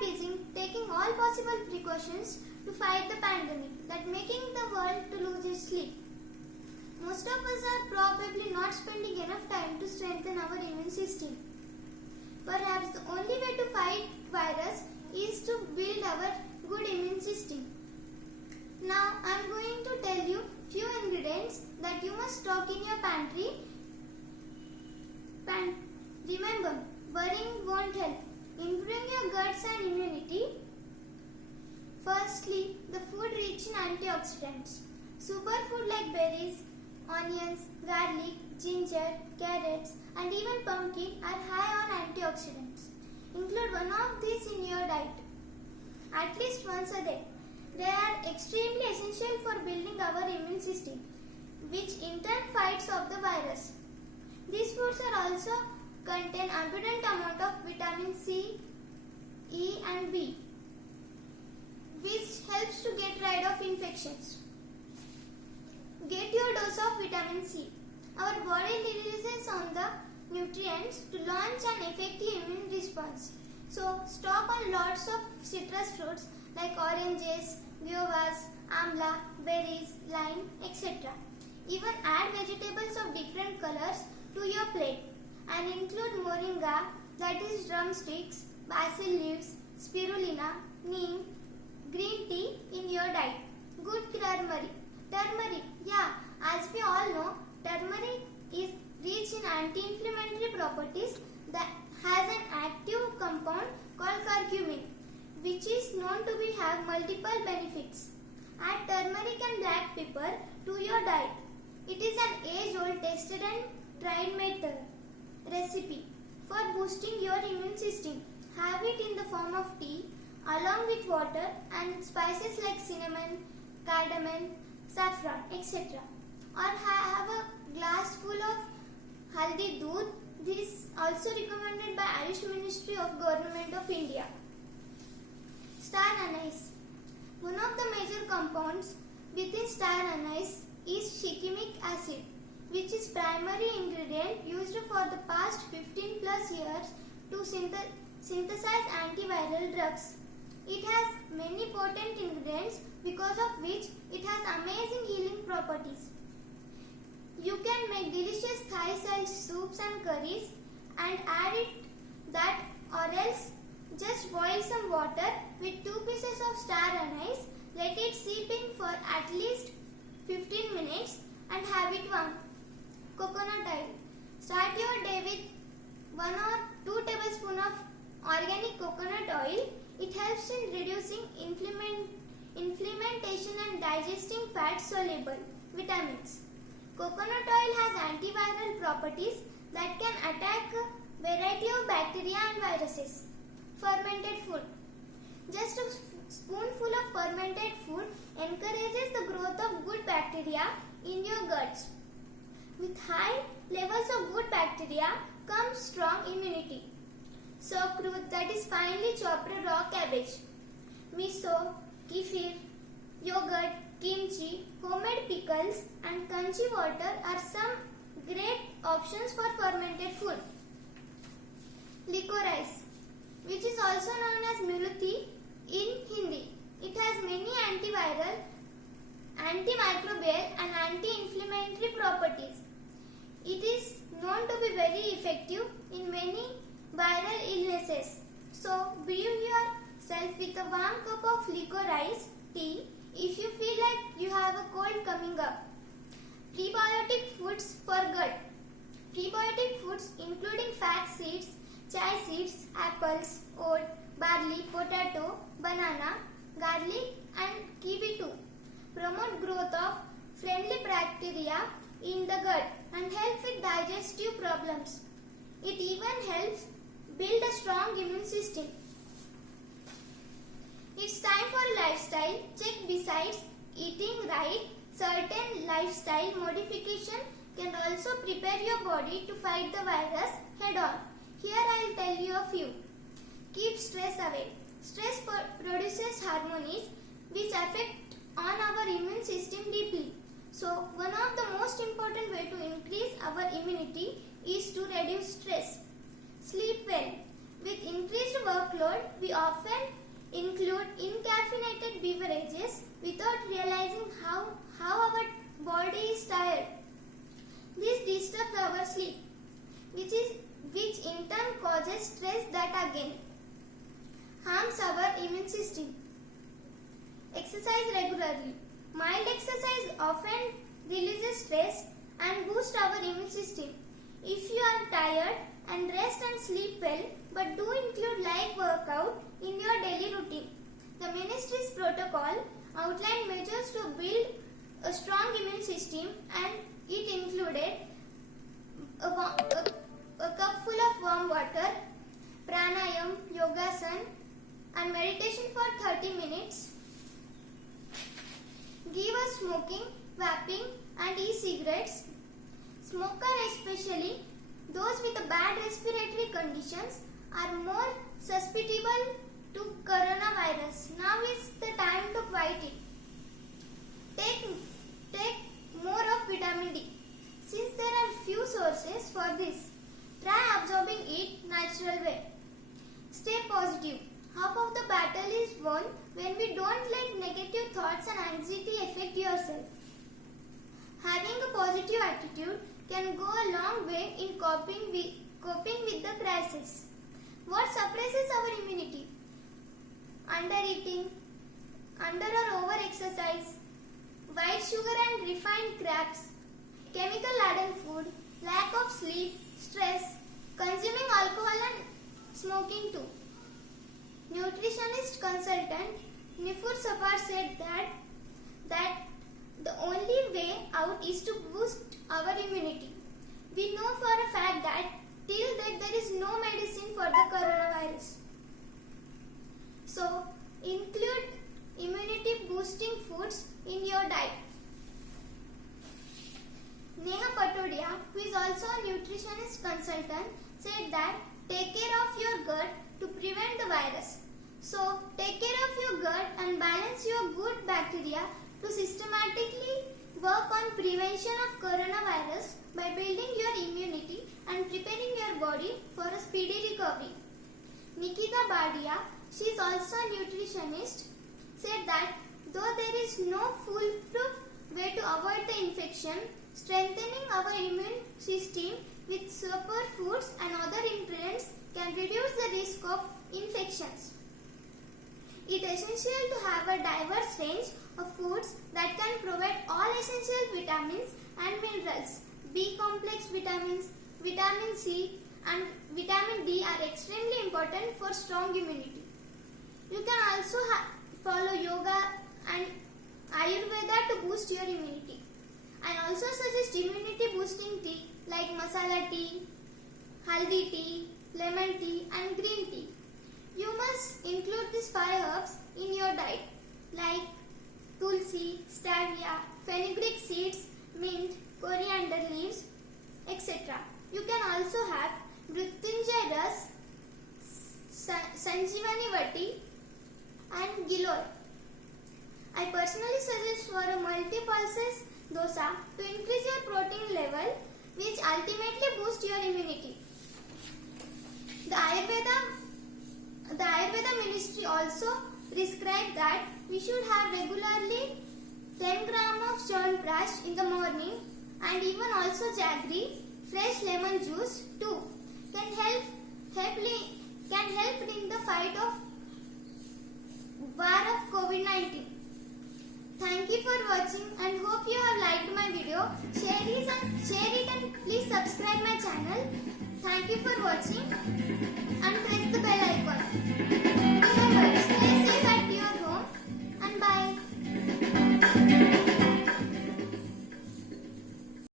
busy taking all possible precautions to fight the pandemic that making the world to lose its sleep. Most of us are probably not spending enough time to strengthen our immune system. Perhaps the only way to fight virus is to build our good immune system. Now I am going to tell you few ingredients that you must stock in your pantry. Remember, worrying won't help. Improving your guts and immunity. Firstly, the food rich in antioxidants. Superfood like berries, onions, garlic, ginger, carrots and even pumpkin are high on antioxidants. Include one of these in your diet, at least once a day. They are extremely essential for building our immune system, which in turn fights off the virus. These foods are also contain abundant amount of vitamin C, E and B, which helps to get rid of infections. Get your dose of vitamin C. Our body releases on the nutrients to launch an effective immune response. So stock on lots of citrus fruits like oranges, guavas, amla, berries, lime, etc. Even add vegetables of different colors to your plate and include moringa, that is drumsticks, basil leaves, spirulina, neem, green tea in your diet. Good turmeric. As we all know, turmeric is rich in anti-inflammatory properties that has an active compound called curcumin, which is known to have multiple benefits. Add turmeric and black pepper to your diet. It is an age-old tested and tried method recipe for boosting your immune system. Have it in the form of tea along with water and spices like cinnamon, cardamom, saffron, etc. Or have a glass full of haldi doodh. This also recommended by Ayush Ministry of Government of India. Star anise. One of the major compounds within star anise is shikimic acid, which is primary ingredient used for the past 15 plus years to synthesize antiviral drugs. It has many potent ingredients because of which it has amazing healing properties. You can make delicious Thai style soups and curries and add it that, or else just boil some water with 2 pieces of star anise, let it seep in for at least 15 minutes and have it warm. Coconut oil. Start your day with 1 or 2 tablespoons of organic coconut oil. It helps in reducing inflammation and digesting fat-soluble vitamins. Coconut oil has antiviral properties that can attack a variety of bacteria and viruses. Fermented food. Just a spoonful of fermented food encourages the growth of good bacteria in your guts. With high levels of good bacteria comes strong immunity. Sauerkraut, that is finely chopped raw cabbage. Miso, kefir, yogurt, kimchi, homemade pickles and kanchi water are some great options for fermented food. Licorice, which is also known as Mulati in Hindi. It has many antiviral, antimicrobial and anti-inflammatory properties. It is known to be very effective in many viral illnesses. So, brew yourself with a warm cup of licorice tea if you feel like you have a cold coming up. Prebiotic foods for gut. Prebiotic foods including flax seeds, chia seeds, apples, oat, barley, potato, banana, garlic and kiwi too. Promote growth of friendly bacteria in the gut and help with digestive problems. It even helps build a strong immune system. It's time for a lifestyle check. Besides eating right, certain lifestyle modification can also prepare your body to fight the virus head on. Here I will tell you a few. Keep stress away. Stress produces hormones which affect on our immune system deeply. So one of the most important way to increase our immunity is to reduce stress. Sleep well. With increased workload, we often include incaffeinated beverages without realizing how our body is tired. This disturbs our sleep, which in turn causes stress that again harms our immune system. Exercise regularly. Mild exercise often releases stress and boosts our immune system. If you are tired, and rest and sleep well, but do include light workout in your daily routine. The ministry's protocol outlined measures to build a strong immune system, and it included a cup full of warm water, pranayam, yogasan, and meditation for 30 minutes. Give up smoking, vaping, and e-cigarettes. Smokers, especially those with bad respiratory conditions, are more susceptible to coronavirus. Now is the time to fight it. Take more of vitamin D. Since there are few sources for this, try absorbing it natural way. Stay positive. Half of the battle is won when we don't let negative thoughts and anxiety affect yourself. Having a positive attitude can go a long way in coping with the crisis. What suppresses our immunity? Undereating, under or over exercise, white sugar and refined crabs, chemical laden food, lack of sleep, stress, consuming alcohol and smoking too. Nutritionist consultant Nifur Safar said that the only way out is to boost our immunity. We know for a fact that till that there is no medicine for the coronavirus. So, include immunity boosting foods in your diet. Neha Patodia, who is also a nutritionist consultant, said that take care of your gut to prevent the virus. So, take care of your gut and balance your good bacteria to systematically work on prevention of coronavirus by building your immunity and preparing your body for a speedy recovery. Nikita Badia, she is also a nutritionist, said that though there is no foolproof way to avoid the infection, strengthening our immune system with superfoods and other ingredients can reduce the risk of infections. It is essential to have a diverse range of foods that can provide all essential vitamins and minerals. B complex vitamins, vitamin C and vitamin D are extremely important for strong immunity. You can also follow yoga and Ayurveda to boost your immunity. I also suggest immunity boosting tea like masala tea, haldi tea, lemon tea and green tea. You must include these 5 herbs in your diet like tulsi, stevia, fenugreek seeds, mint, coriander leaves, etc. You can also have Mrityunjay Ras, Sanjivani Vati and Giloy. I personally suggest for a multi-pulses dosa to increase your protein level, which ultimately boosts your immunity. The Ayurveda ministry also prescribed that we should have regularly 10 grams of chyawanprash in the morning, and even also jaggery, fresh lemon juice too can help in the fight of war of COVID-19. Thank you for watching and hope you have liked my video. Share it and please subscribe my channel. Thank you for watching and press